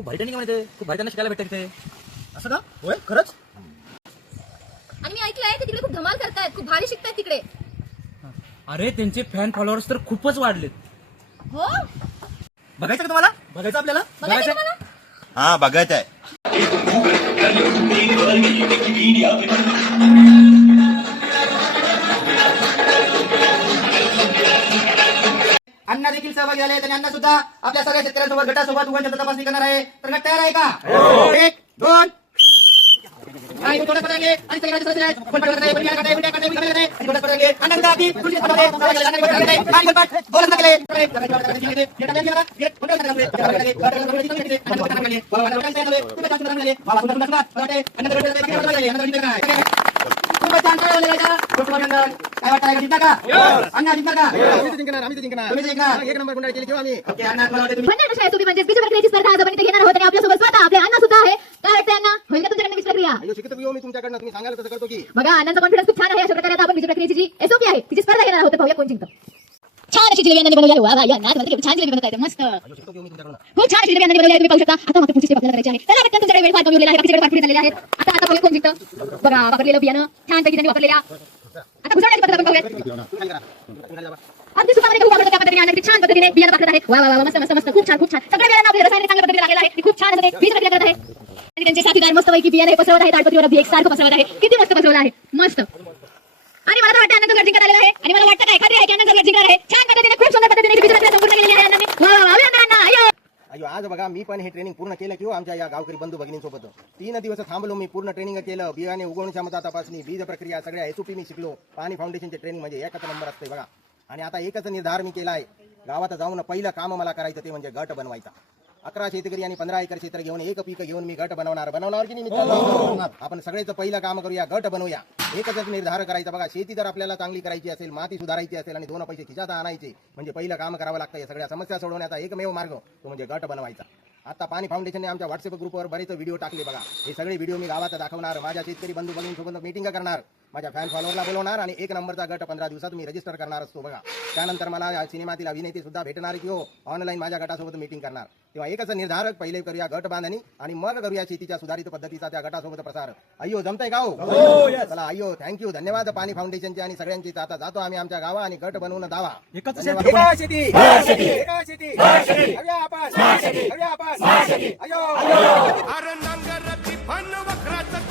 खूप भारी ट्रेनिंग म्हणते, खूप भारी त्यांना शिकायला भेटतं तिथे. असं का? होय खरंच? आणि मी ऐकलंय ते तिकडे खूप धमाल करतायत, खूप भारी शिकतायत तिकडे. अरे त्यांचे फॅन फॉलोअर्स तर खूपच वाढलेत. हो बघायचं का तुम्हाला? बघायचं आपल्याला? बघायचं का मला? हा बघायचं आहे. अण्णा देखील सहभागी झाले आणि अण्णा सुद्धा आपल्या सगळ्या शेतकऱ्यांसोबत गटासोबत उघड तपासणी करणार आहे. तर गट तयार आहे का? 1 2 आणि थोडं पडांगे आणि सगळे सदस्य आहेत. आपण पडत आहे, बिया काढाय, बिया काढाय, बिया काढाय आणि थोडं पडांगे. अण्णा सुद्धा आधी खुर्ची पडते, सहभागी झाले, अण्णा पडते आणि गटपाट बोलत नकले. काय वाटतं जिंकणार का? अण्णा जिंकणार का? आम्ही जिंकणार. तुम्ही जिंकणार. एक नंबर गुंडाळी केली किंवा आम्ही. ओके अण्णा मला वाटतं तुम्ही म्हणजे तुम्ही म्हणजे बीज प्रक्रियेची स्पर्धा आज आपण इथे घेणार आहोत आणि आपल्यासोबत स्वतः आपले अण्णा सुद्धा आहे. काय वाटतं अण्णा, होईल का तुमच्याकडे बीज प्रक्रिया? अयो शिकत येऊ मी तुमच्याकडनं, तुम्ही सांगाल तसं करतो की. बघा अण्णांचा कॉन्फिडन्स खूप छान आहे. अशा प्रकारे आता आपण बीज प्रक्रियेची जी एसओपी आहे तिची स्पर्धा घेणार आहोत. पाहूया कोण जिंकतं. छान अशी जिलेबी बनवली आहे. वा वा, या ना तुम्हाला किती छान जिलेबी बनवता येते. मस्त अयो शिकतो येऊ मी तुमच्याकडनं. खूप छान जिलेबी बनवली आहे. तुम्ही पाहू शकता. आता मात्र पुढची स्टेप आपल्याला करायची आहे. त्याला वाटतं तुमच्याकडे वेळ फार कमी उरलेला आहे, बाकीच्याकडे पाठपुढे झालेले आहेत. आता आता पाहूया कोण जिंकतं. बघा वापरलेलं बियाणं छानपैकी त्यांनी वापरलेल्या. आता घुसळण्याची पद्धत आपण पाहूया. अगदी सुपामध्ये खूप आवडतं त्या पद्धतीने अण्णा किती छान पद्धतीने बियाणं पाठवत आहेत. वा वा वा, मस्त मस्त मस्त, खूप छान खूप छान. सगळ्या बियाणं आपल्या रसायन चांगल्या पद्धतीने लागलेलं आहे. ती खूप छान असते बीज प्रक्रिया करत आहे. आणि त्यांचे साथीदार मस्त पैकी बियाणे पसरवत आहेत. ताडपत्रीवर अगदी एकसारखं पसरवत आहे. किती मस्त पसरवलं आहे, मस्त. आणि मला तर वाटतं अण्णाचं गट जिंकत आलेलं आहे. आणि मला वाटतं काय खात्री आहे की अण्णाचं गट जिंकणार आहे. छान पद्धतीने खूप सुंदर पद्धतीने बीज प्रक्रिया संपूर्ण केलेली आहे अण्णांनी. वा वा वा, अण्णा अय्यो. अयो आज बघा मी पण हे ट्रेनिंग पूर्ण केलं किंवा आमच्या या गावकरी बंधू भगिनींसोबत 3 दिवस थांबलो. मी पूर्ण ट्रेनिंग केलं. बियाणे उगवण क्षमता तपासणी, बीज प्रक्रिया, सगळ्या एसओपी मी शिकलो. पाणी फाउंडेशनचे ट्रेनिंग म्हणजे एकच नंबर असते बघा. आणि आता एकच निर्धार मी केला आहे, गावात जाऊन पहिलं काम मला करायचं ते म्हणजे गट बनवायचा. 11 शेतकरी आणि 15 एकर क्षेत्र घेऊन एक पीक घेऊन मी गट बनवणार की नाही मित्रांनो? आपण सगळेच पहिलं काम करूया, गट बनवूया. एकच निर्धार करायचा बघा. शेती जर आपल्याला चांगली करायची असेल, माती सुधारायची असेल आणि 2 पैसे खिशात आणायचे म्हणजे पहिलं काम करावं लागतं. या सगळ्या समस्या सोडवण्याचा एकमेव मार्ग तो म्हणजे गट बनवायचा. आता पाणी फाउंडेशनने आमच्या व्हॉट्सअप ग्रुपवर बरेच व्हिडिओ टाकले बघा. हे सगळे व्हिडिओ मी गावात दाखवणार, माझ्या शेतकरी बंधू भगिनींसोबत मीटिंग करणार, माझ्या फॅन फॉलोअरला बोलवणार आणि 1 नंबरचा गट 15 दिवसात मी रजिस्टर करणार असतो बघा. त्यानंतर मला सिनेमातील अभिनेते सुद्धा भेटणार किंवा ऑनलाईन माझ्या गटासोबत मीटिंग करणार. तेव्हा एकच निर्धारक, पहिले करूया गट बांधणी आणि मग करूया शेतीच्या सुधारित पद्धतीचा त्या गटासोबत प्रसार. अय्यो जमतंय का हो? चला अय्यो थँक्यू, धन्यवाद पाणी फाउंडेशनचे आणि सगळ्यांची. आता जातो आम्ही आमच्या गावा आणि गट बनवून दावा. अरे नांगर ती पण वखराचं